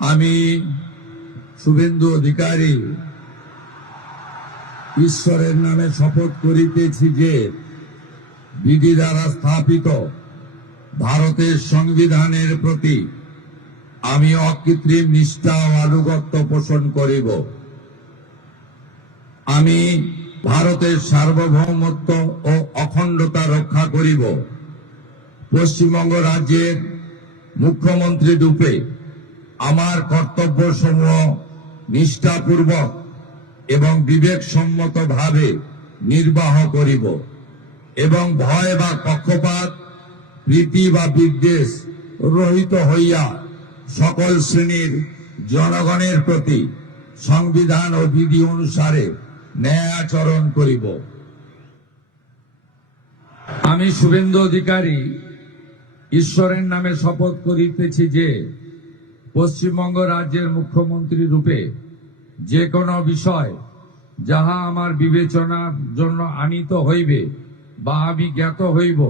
আমি শুভেন্দু অধিকারী ঈশ্বরের নামে শপথ করিতেছি যে বিধি দ্বারা স্থাপিত ভারতের সংবিধানের প্রতি আমি অকৃত্রিম নিষ্ঠা ও আনুগত্য পোষণ করিব। আমি ভারতের সার্বভৌমত্ব ও অখণ্ডতা রক্ষা করিব। পশ্চিমবঙ্গ রাজ্যের মুখ্যমন্ত্রী রূপে আমার কর্তব্যসমূহ নিষ্ঠাপূর্বক এবং বিবেকসম্মতভাবে নির্বাহ করিব এবং ভয় বা পক্ষপাত, প্রীতি বা বিদ্বেষ রহিত হইয়া সকল শ্রেণীর জনগণের প্রতি সংবিধান ও বিধি অনুসারে ন্যায় আচরণ করিব। আমি শুভেন্দু অধিকারী ঈশ্বরের নামে শপথ করিতেছি যে পশ্চিমবঙ্গ রাজ্যের মুখ্যমন্ত্রী রূপে যে কোনো বিষয় যাহা আমার বিবেচনার জন্য আনিত হইবে বা আমি জ্ঞাত হইব,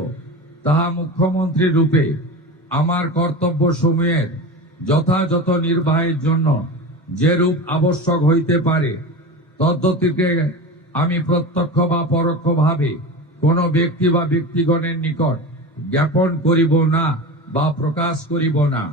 তাহা মুখ্যমন্ত্রী রূপে আমার কর্তব্য সমূহের যথাযথ নির্বাহের জন্য যেরূপ আবশ্যক হইতে পারে তদ্গতিকে আমি প্রত্যক্ষ বা পরোক্ষভাবে কোন ব্যক্তি বা ব্যক্তিগণের নিকট জ্ঞাপন করিব না বা প্রকাশ করিব না।